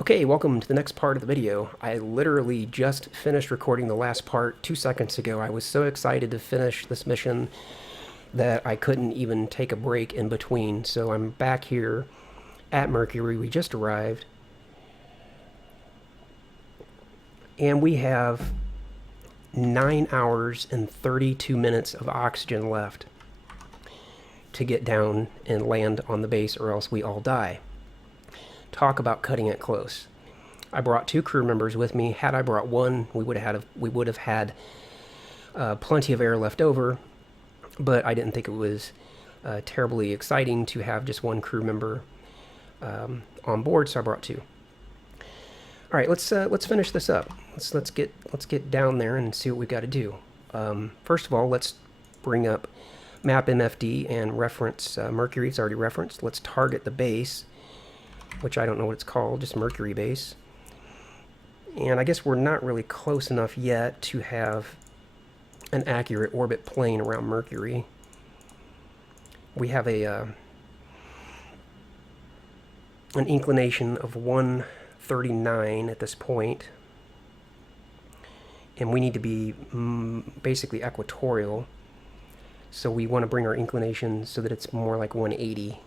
Okay, welcome to the next part of the video. I literally just finished recording the last part 2 seconds ago. I was so excited to finish this mission that I couldn't even take a break in between. So I'm back here at Mercury. We just arrived. And we have 9 hours and 32 minutes of oxygen left to get down and land on the base, or else we all die. Talk about cutting it close. I brought 2 crew members with me. Had I brought one, we would have had plenty of air left over, but I didn't think it was terribly exciting to have just one crew member on board, so I brought 2. All right, let's finish this up. Let's get down there and see what we've got to do. First of all, let's bring up map MFD and reference Mercury. It's already referenced. Let's target the base, which I don't know what it's called, just Mercury base. And I guess we're not really close enough yet to have an accurate orbit plane around Mercury. We have an inclination of 139 at this point, and we need to be basically equatorial. So we want to bring our inclination so that it's more like 180.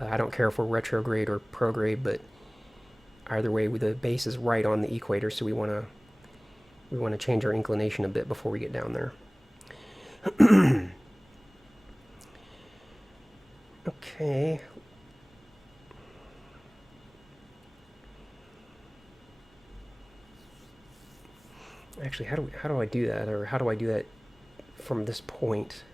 I don't care if we're retrograde or prograde, but either way, the base is right on the equator, so we want to change our inclination a bit before we get down there. Okay. Actually, how do I do that, or how do I do that from this point?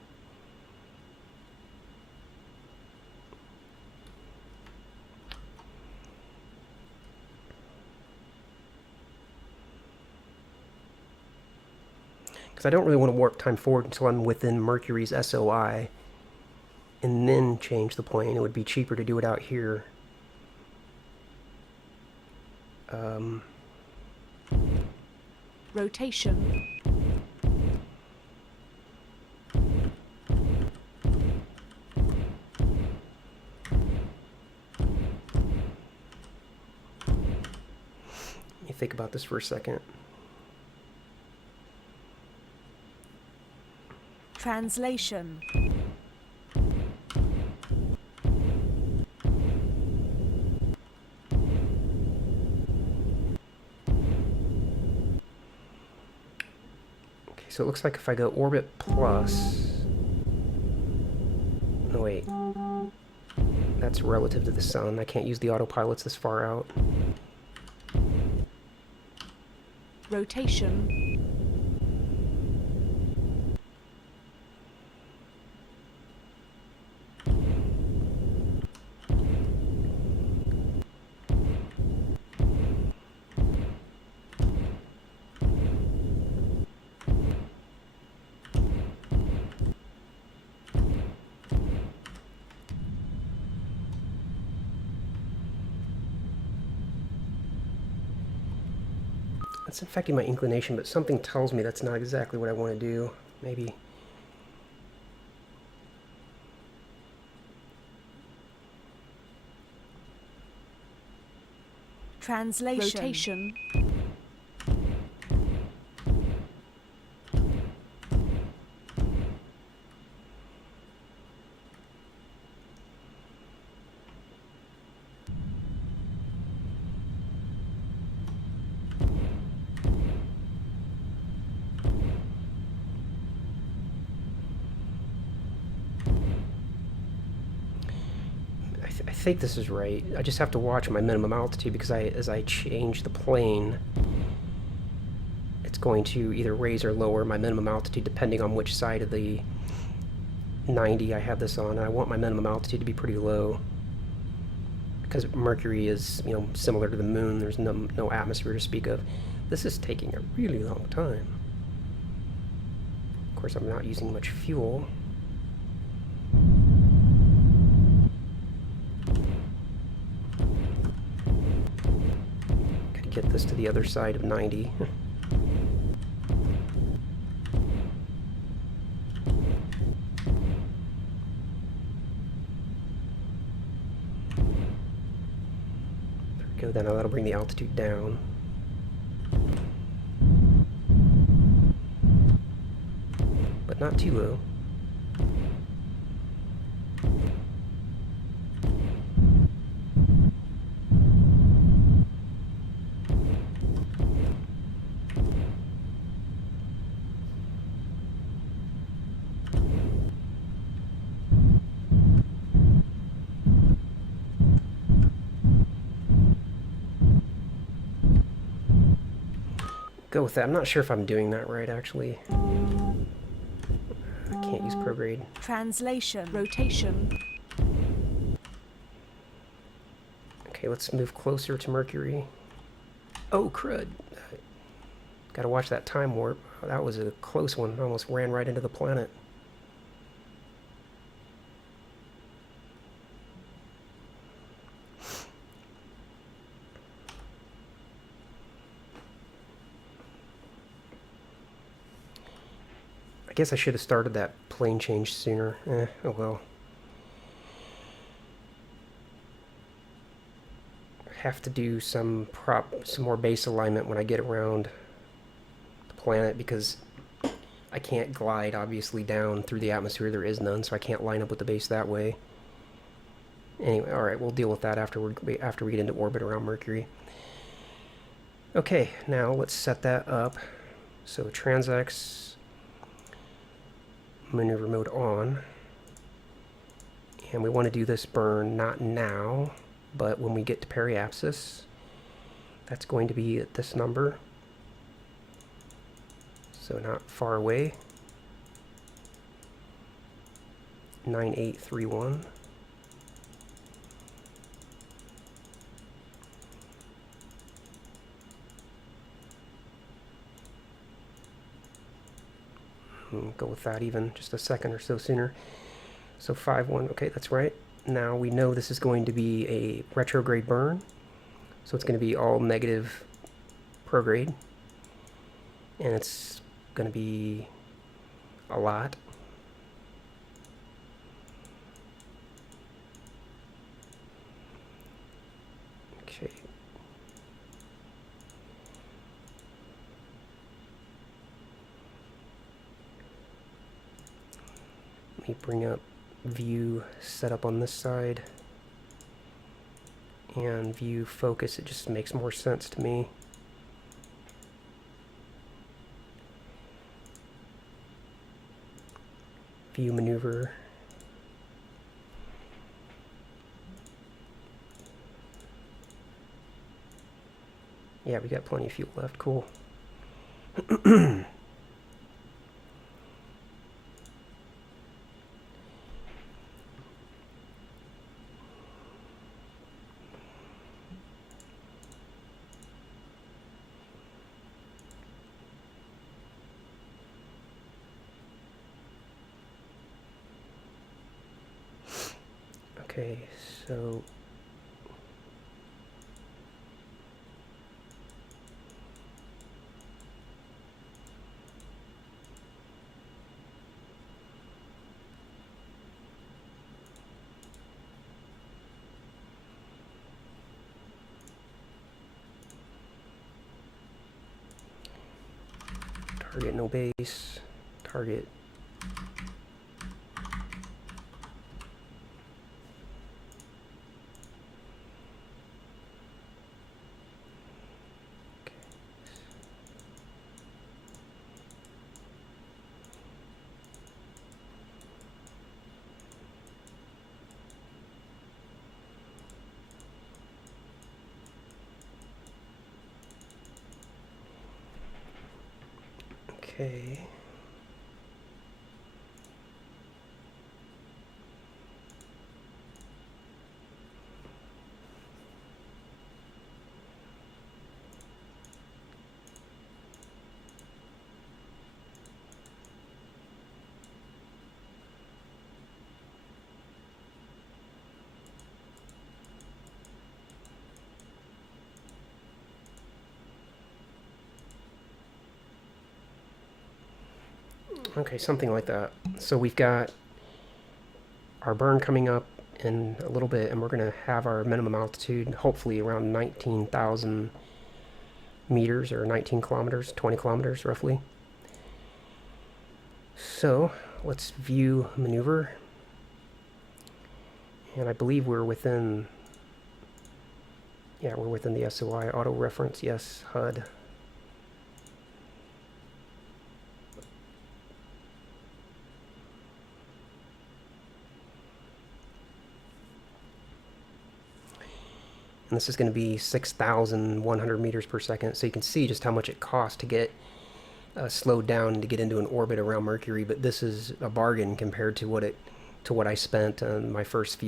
Because I don't really want to warp time forward until I'm within Mercury's SOI and then change the plane. It would be cheaper to do it out here. Rotation. Let me think about this for a second. Translation. Okay, so it looks like if I go orbit plus... No, wait. That's relative to the sun. I can't use the autopilots this far out. Rotation. It's affecting my inclination, but something tells me that's not exactly what I want to do. Maybe. Translation. Rotation. I think this is right. I just have to watch my minimum altitude because as I change the plane, it's going to either raise or lower my minimum altitude depending on which side of the 90 I have this on. I want my minimum altitude to be pretty low because Mercury is, similar to the moon. There's no atmosphere to speak of. This is taking a really long time. Of course, I'm not using much fuel. Get this to the other side of 90. go. Then that'll bring the altitude down. But not too low. Go with that. I'm not sure if I'm doing that right, actually. I can't use prograde. Translation. Rotation. Okay, let's move closer to Mercury. Oh, crud. Gotta watch that time warp. Oh, that was a close one. I almost ran right into the planet. I guess I should have started that plane change sooner. Oh well. Have to do some more base alignment when I get around the planet, because I can't glide obviously down through the atmosphere. There is none, so I can't line up with the base that way. Anyway, all right, we'll deal with that after we get into orbit around Mercury. Okay, now let's set that up. So transx maneuver mode on, and we want to do this burn not now, but when we get to periapsis. That's going to be at this number, so not far away. 9831. Go with that even just a second or so sooner. So 5-1, okay, that's right. Now we know this is going to be a retrograde burn, so it's going to be all negative prograde, and it's going to be a lot. Okay. Let me bring up view setup on this side, and view focus. It just makes more sense to me. View maneuver. Yeah, we got plenty of fuel left. Cool. Okay, so target no base, target okay. Okay, something like that. So we've got our burn coming up in a little bit, and we're going to have our minimum altitude hopefully around 19,000 meters, or 19 kilometers, 20 kilometers roughly. So let's view maneuver, and I believe we're within, yeah, we're within the SOI auto reference. Yes, HUD. And this is going to be 6,100 meters per second, so you can see just how much it costs to get slowed down to get into an orbit around Mercury. But this is a bargain compared to what I spent on my first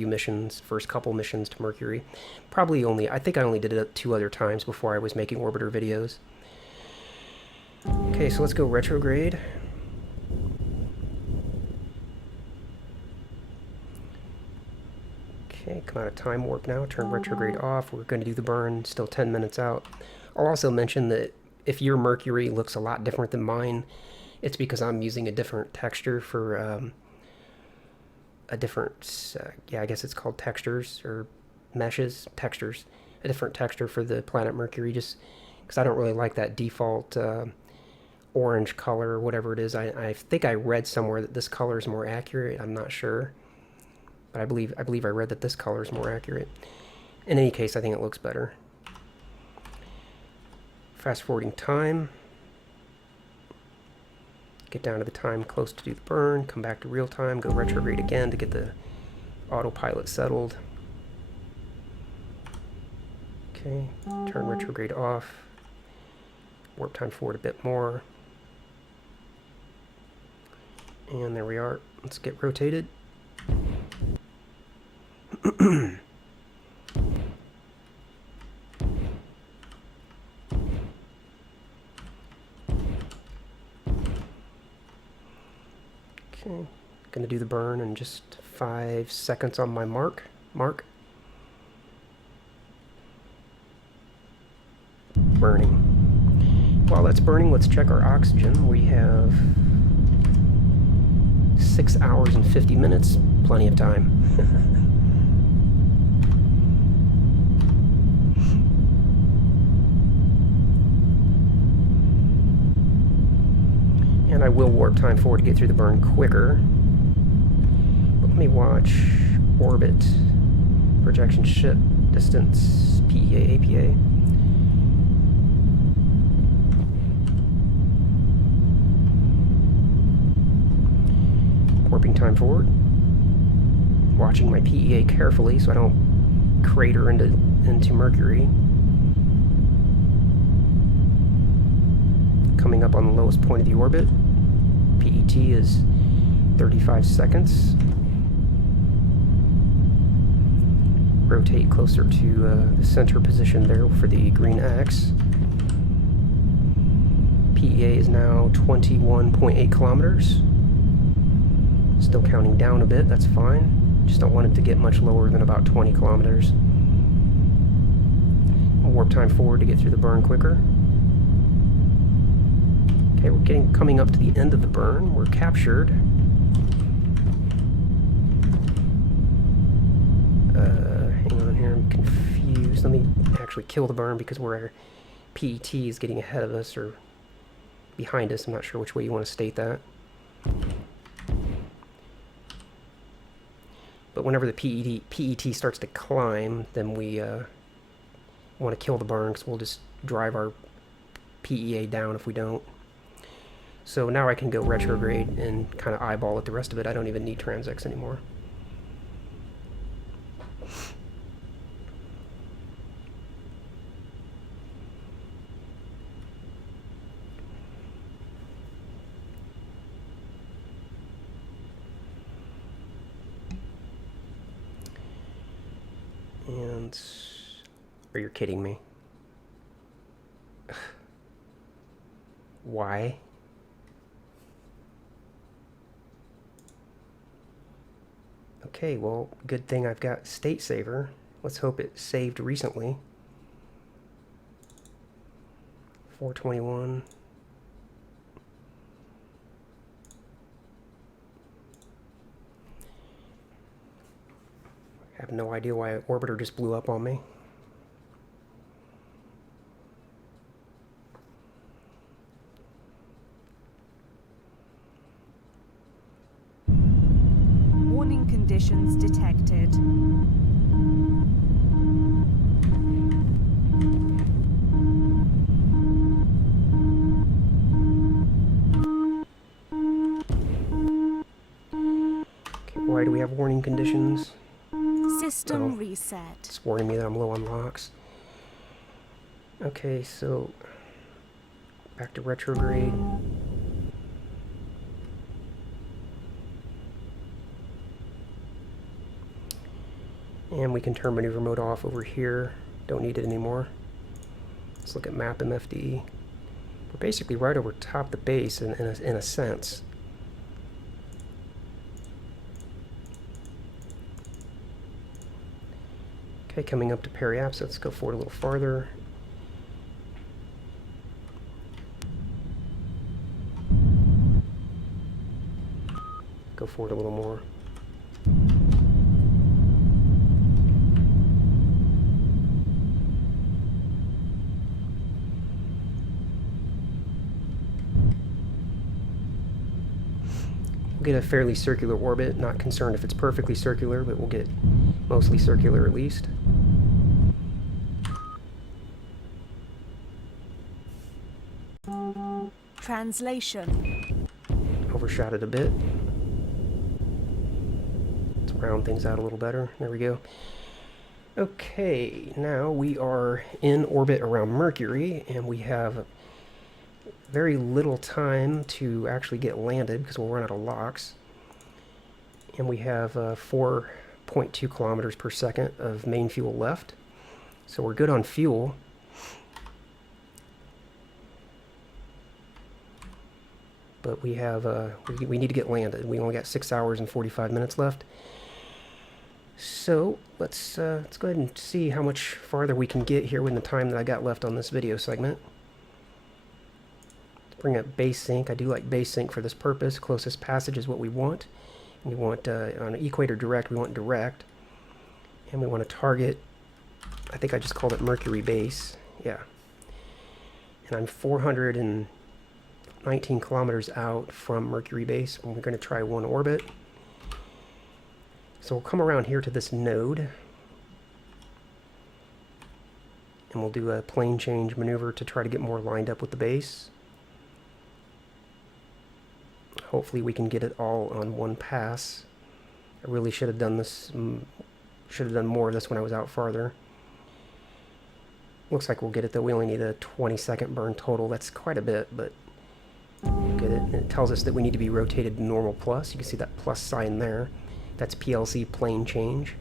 couple missions to Mercury. I think I only did it 2 other times before I was making orbiter videos. Okay, so let's go retrograde. Okay, come out of time warp now, turn retrograde off. We're going to do the burn, still 10 minutes out. I'll also mention that if your Mercury looks a lot different than mine, it's because I'm using a different texture for a different, I guess it's called textures or meshes, textures. A different texture for the planet Mercury, just because I don't really like that default orange color or whatever it is. I think I read somewhere that this color is more accurate. I'm not sure, but I believe I read that this color is more accurate. In any case, I think it looks better. Fast forwarding time. Get down to the time close to do the burn, come back to real time, go retrograde again to get the autopilot settled. Okay, turn retrograde off. Warp time forward a bit more. And there we are. Let's get rotated. Okay, gonna do the burn in just 5 seconds on my mark. Burning. While that's burning, let's check our oxygen. We have 6 hours and 50 minutes, plenty of time. And I will warp time forward to get through the burn quicker. But let me watch orbit, projection ship, distance, PEA, APA. Warping time forward. Watching my PEA carefully so I don't crater into Mercury. Coming up on the lowest point of the orbit. PET is 35 seconds. Rotate closer to the center position there for the green X. PEA is now 21.8 kilometers. Still counting down a bit, that's fine. Just don't want it to get much lower than about 20 kilometers. Warp time forward to get through the burn quicker. Okay, we're coming up to the end of the burn. We're captured. Hang on here, I'm confused. Let me actually kill the burn because our PET is getting ahead of us or behind us. I'm not sure which way you want to state that. But whenever the PET starts to climb, then we want to kill the burn because we'll just drive our PEA down if we don't. So now I can go retrograde and kind of eyeball at the rest of it. I don't even need transX anymore. And are you kidding me? Why? Okay, well, good thing I've got state saver. Let's hope it saved recently. 421. have no idea why orbiter just blew up on me. Warning conditions detected. Okay, why do we have warning conditions? System reset. It's warning me that I'm low on locks. Okay, so back to retrograde. And we can turn maneuver mode off over here. Don't need it anymore. Let's look at map MFD. We're basically right over top the base in a sense. Okay, coming up to periaps, let's go forward a little farther. Go forward a little more. We'll get a fairly circular orbit, not concerned if it's perfectly circular, but we'll get mostly circular at least. Translation. Overshot it a bit. Let's round things out a little better. There we go. Okay, now we are in orbit around Mercury, and we have very little time to actually get landed because we'll run out of locks. And we have 4.2 kilometers per second of main fuel left. So we're good on fuel. But we have we need to get landed. We only got 6 hours and 45 minutes left. So let's go ahead and see how much farther we can get here in the time that I got left on this video segment. Let's bring up base sync. I do like base sync for this purpose. Closest passage is what we want. We want on equator direct. We want direct, and we want to target. I think I just called it Mercury base. Yeah. And I'm 419 kilometers out from Mercury base, and we're going to try one orbit. So we'll come around here to this node, and we'll do a plane change maneuver to try to get more lined up with the base. Hopefully we can get it all on one pass. I really should have done this, should have done more of this when I was out farther. Looks like we'll get it though. We only need a 20-second burn total. That's quite a bit, but we'll get it. And it tells us that we need to be rotated to normal plus. You can see that plus sign there. That's PLC plane change.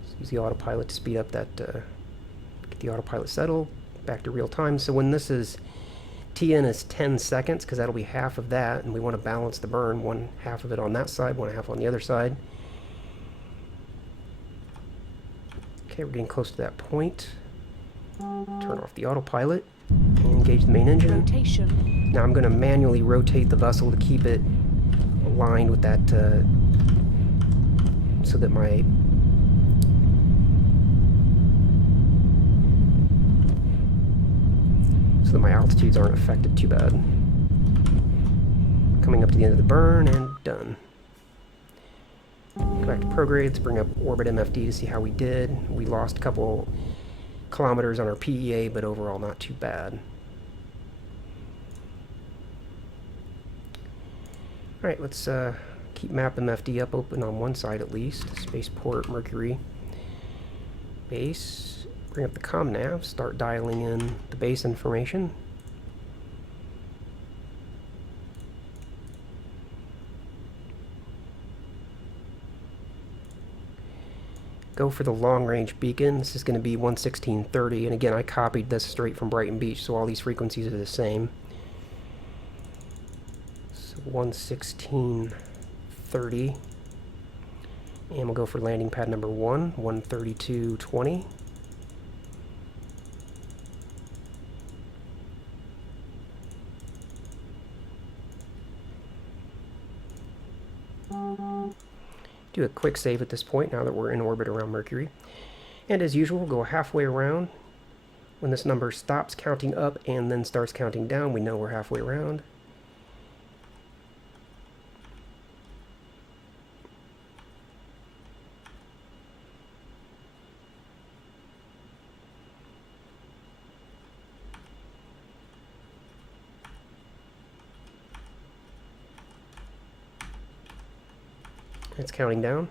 Let's use the autopilot to speed up that, get the autopilot settled, back to real time. So when this is, TN is 10 seconds, because that'll be half of that, and we want to balance the burn, one half of it on that side, one half on the other side. Okay, we're getting close to that point. Turn off the autopilot, and engage the main engine. Rotation. Now I'm going to manually rotate the vessel to keep it aligned with that, so that my altitudes aren't affected too bad. Coming up to the end of the burn, and done. Go back to prograde. Let's bring up orbit MFD to see how we did. We lost a couple kilometers on our PEA, but overall not too bad. Alright, let's keep map MFD up open on one side at least. Spaceport, Mercury. Base. Bring up the comm nav. Start dialing in the base information. Go for the long-range beacon. This is going to be 11630, and again I copied this straight from Brighton Beach, so all these frequencies are the same. So 11630, and we'll go for landing pad number 1, 13220. Do a quick save at this point now that we're in orbit around Mercury. And as usual, we'll go halfway around. When this number stops counting up and then starts counting down, we know we're halfway around. It's counting down.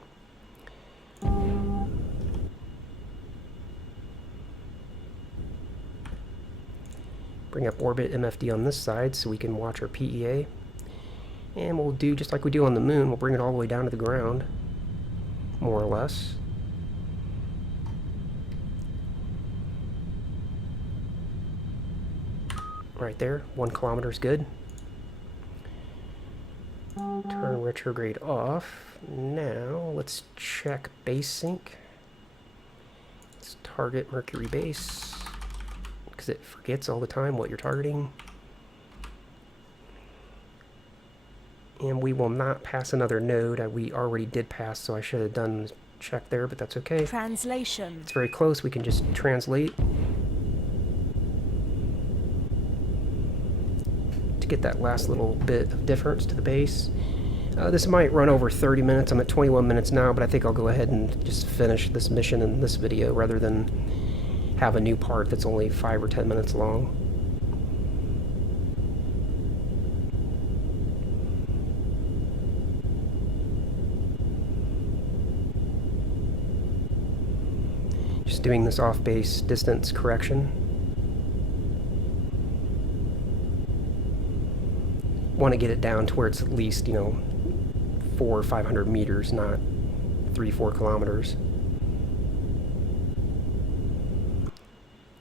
Bring up orbit MFD on this side so we can watch our PEA. And we'll do just like we do on the moon, we'll bring it all the way down to the ground, more or less. Right there, 1 kilometer is good. Turn retrograde off. Now let's check base sync. Let's target Mercury base, because it forgets all the time what you're targeting. And we will not pass another node. We already did pass, so I should have done check there, but that's okay. Translation. It's very close. We can just translate to get that last little bit of difference to the base. This might run over 30 minutes. I'm at 21 minutes now, but I think I'll go ahead and just finish this mission in this video rather than have a new part that's only 5 or 10 minutes long. Just doing this off-base distance correction. Want to get it down to where it's at least, 400 or 500 meters, not 3-4 kilometers.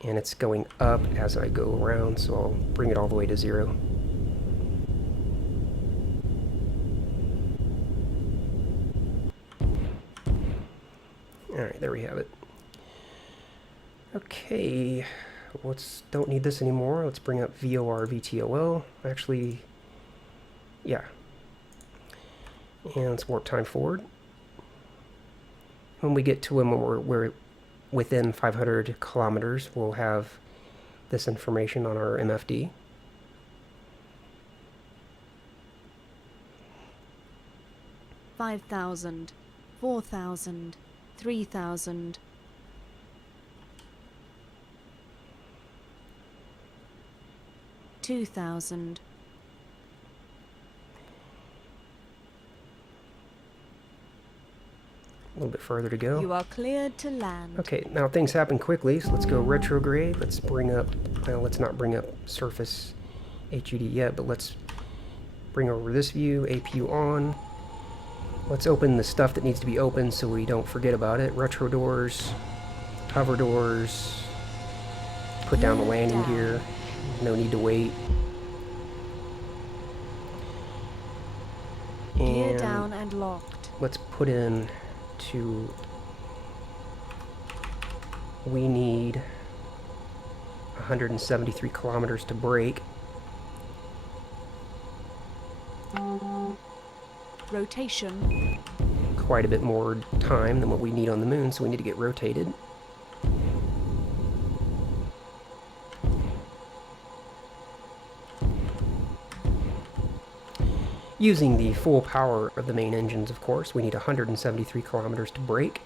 And it's going up as I go around, so I'll bring it all the way to 0. Alright, there we have it. Okay, don't need this anymore. Let's bring up VOR VTOL. Actually, yeah. And let's warp time forward. When we get to when we're within 500 kilometers, we'll have this information on our MFD. $5,000, $4,000, $3,000. $2,000. A little bit further to go. You are cleared to land. Okay, now things happen quickly, so let's go retrograde. Let's bring up, well, let's not bring up surface HUD yet, but let's bring over this view, APU on. Let's open the stuff that needs to be opened so we don't forget about it. Retro doors, hover doors, put down the landing gear. No need to wait. Gear down and locked. Let's put in we need 173 kilometers to break. Rotation. Quite a bit more time than what we need on the moon, so we need to get rotated. Using the full power of the main engines, of course, we need 173 kilometers to brake.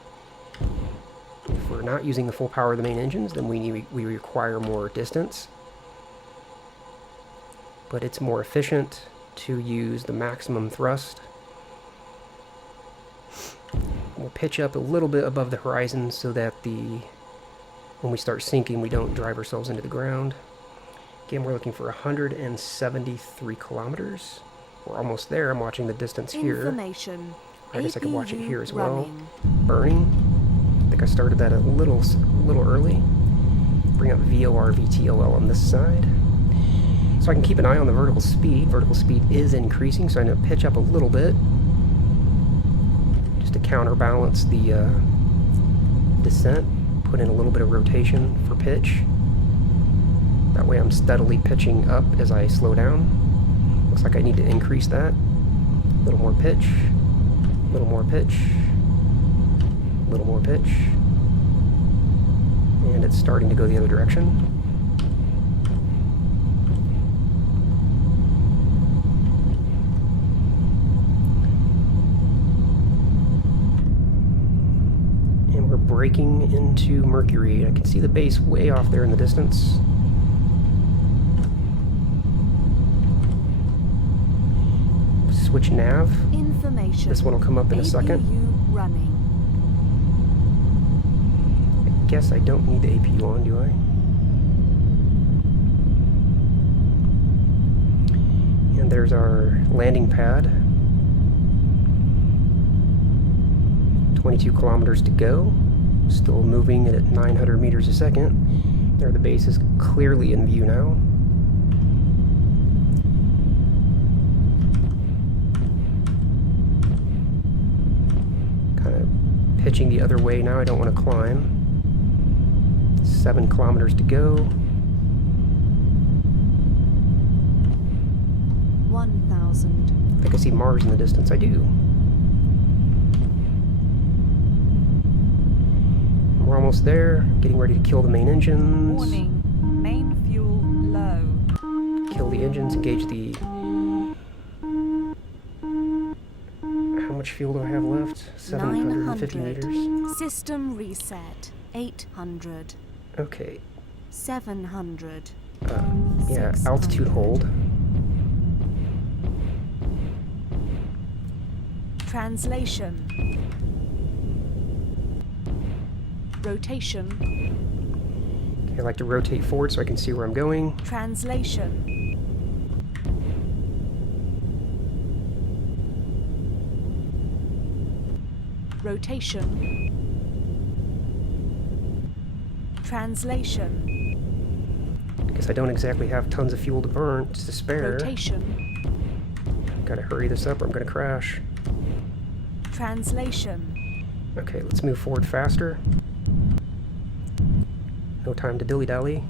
If we're not using the full power of the main engines, then we require more distance. But it's more efficient to use the maximum thrust. We'll pitch up a little bit above the horizon so that when we start sinking, we don't drive ourselves into the ground. Again, we're looking for 173 kilometers. We're almost there. I'm watching the distance here. Information. I guess I could watch it here as well. Running. Burning. I think I started that a little early. Bring up VOR VTOL on this side. So I can keep an eye on the vertical speed. Vertical speed is increasing, so I'm going to pitch up a little bit just to counterbalance the descent. Put in a little bit of rotation for pitch. That way I'm steadily pitching up as I slow down. Looks like I need to increase that. A little more pitch. A little more pitch. A little more pitch. And it's starting to go the other direction. And we're breaking into Mercury. I can see the base way off there in the distance. Switch nav. Information. This one will come up in a second. APU running. I guess I don't need the APU on, do I? And there's our landing pad. 22 kilometers to go. Still moving at 900 meters a second. There, the base is clearly in view now. Kind of pitching the other way now. I don't want to climb. 7 kilometers to go. 1,000. I think I see Mars in the distance. I do. We're almost there. Getting ready to kill the main engines. Warning. Main fuel low. Kill the engines. Engage the... How much fuel do I have left? 750 meters. System reset. 800. Okay. 700. Yeah, altitude hold. Translation. Rotation. Okay, I like to rotate forward so I can see where I'm going. Translation. Rotation. Translation. Guess I don't exactly have tons of fuel to burn, just to spare. Rotation. Gotta hurry this up or I'm gonna crash. Translation. Okay, let's move forward faster. No time to dilly-dally.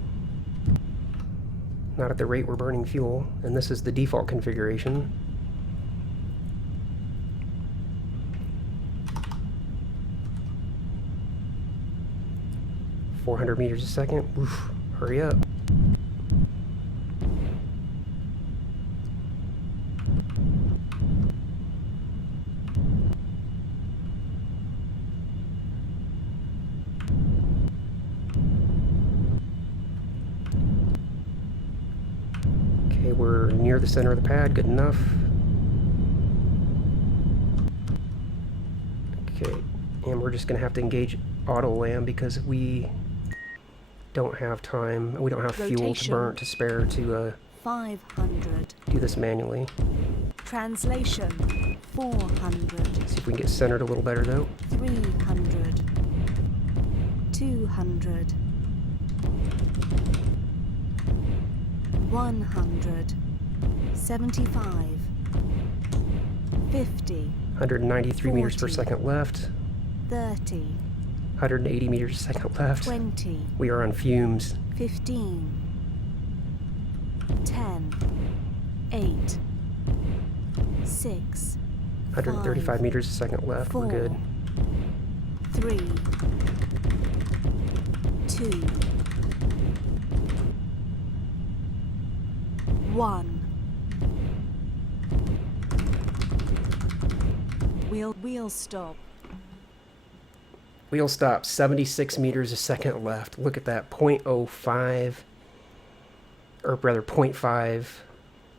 Not at the rate we're burning fuel, and this is the default configuration. .400 meters a second. Oof, hurry up. Okay, we're near the center of the pad. Good enough. Okay, and we're just gonna have to engage auto land because we don't have time. We don't have fuel to burn to spare to 500. do this manually. Translation. 400. See if we can get centered a little better though. 300. 200. 100. 75. 50. 193 meters per 40. second left. 30. 180 meters a second left. 20. We are on fumes. 15. 10. 8. 6. 135 5, meters a second left. 4, We're good. 3. 2. 1. Wheel stop. Wheel stop. 76 meters a second left. Look at that. 0.05, or rather 0.5%,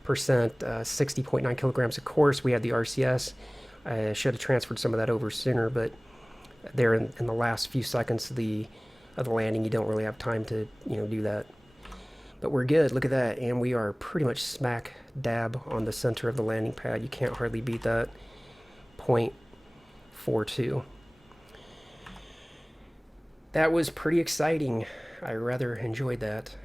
60.9 kilograms. Of course, we had the RCS. I should have transferred some of that over sooner, but there in the last few seconds of the landing, you don't really have time to do that. But we're good. Look at that, and we are pretty much smack dab on the center of the landing pad. You can't hardly beat that. 0.42. That was pretty exciting. I rather enjoyed that.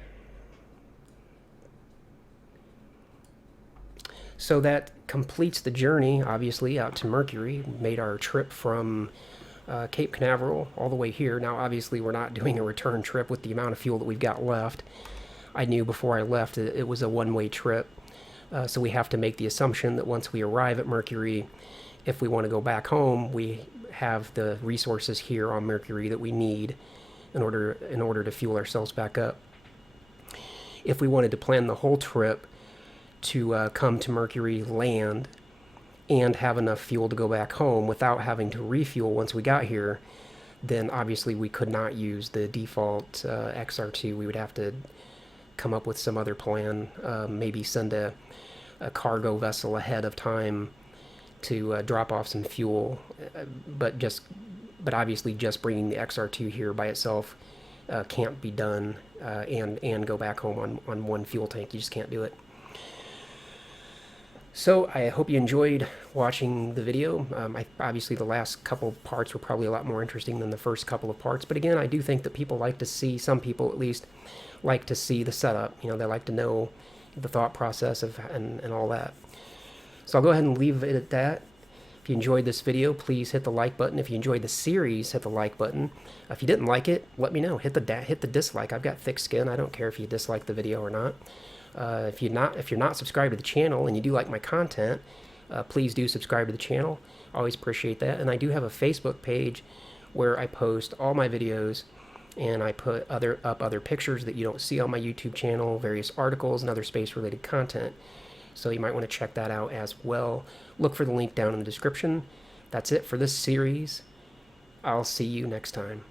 So that completes the journey, obviously, out to Mercury. Made our trip from Cape Canaveral all the way here. Now, obviously, we're not doing a return trip with the amount of fuel that we've got left. I knew before I left it was a one-way trip. So we have to make the assumption that once we arrive at Mercury, if we want to go back home, we have the resources here on Mercury that we need in order to fuel ourselves back up. If we wanted to plan the whole trip to come to Mercury, land, and have enough fuel to go back home without having to refuel once we got here, then obviously we could not use the default XR2. We would have to come up with some other plan, maybe send a cargo vessel ahead of time to drop off some fuel, but obviously just bringing the XR2 here by itself can't be done, and go back home on one fuel tank. You just can't do it. So I hope you enjoyed watching the video. Obviously the last couple of parts were probably a lot more interesting than the first couple of parts, but again, I do think that people like to see, some people at least, like to see the setup. You know, they like to know the thought process of and all that. So I'll go ahead and leave it at that. If you enjoyed this video, please hit the like button. If you enjoyed the series, hit the like button. If you didn't like it, let me know. Hit the dislike. I've got thick skin. I don't care if you dislike the video or not. If you're not subscribed to the channel and you do like my content, please do subscribe to the channel. Always appreciate that. And I do have a Facebook page where I post all my videos, and I put up other pictures that you don't see on my YouTube channel, various articles and other space-related content. So you might want to check that out as well. Look for the link down in the description. That's it for this series. I'll see you next time.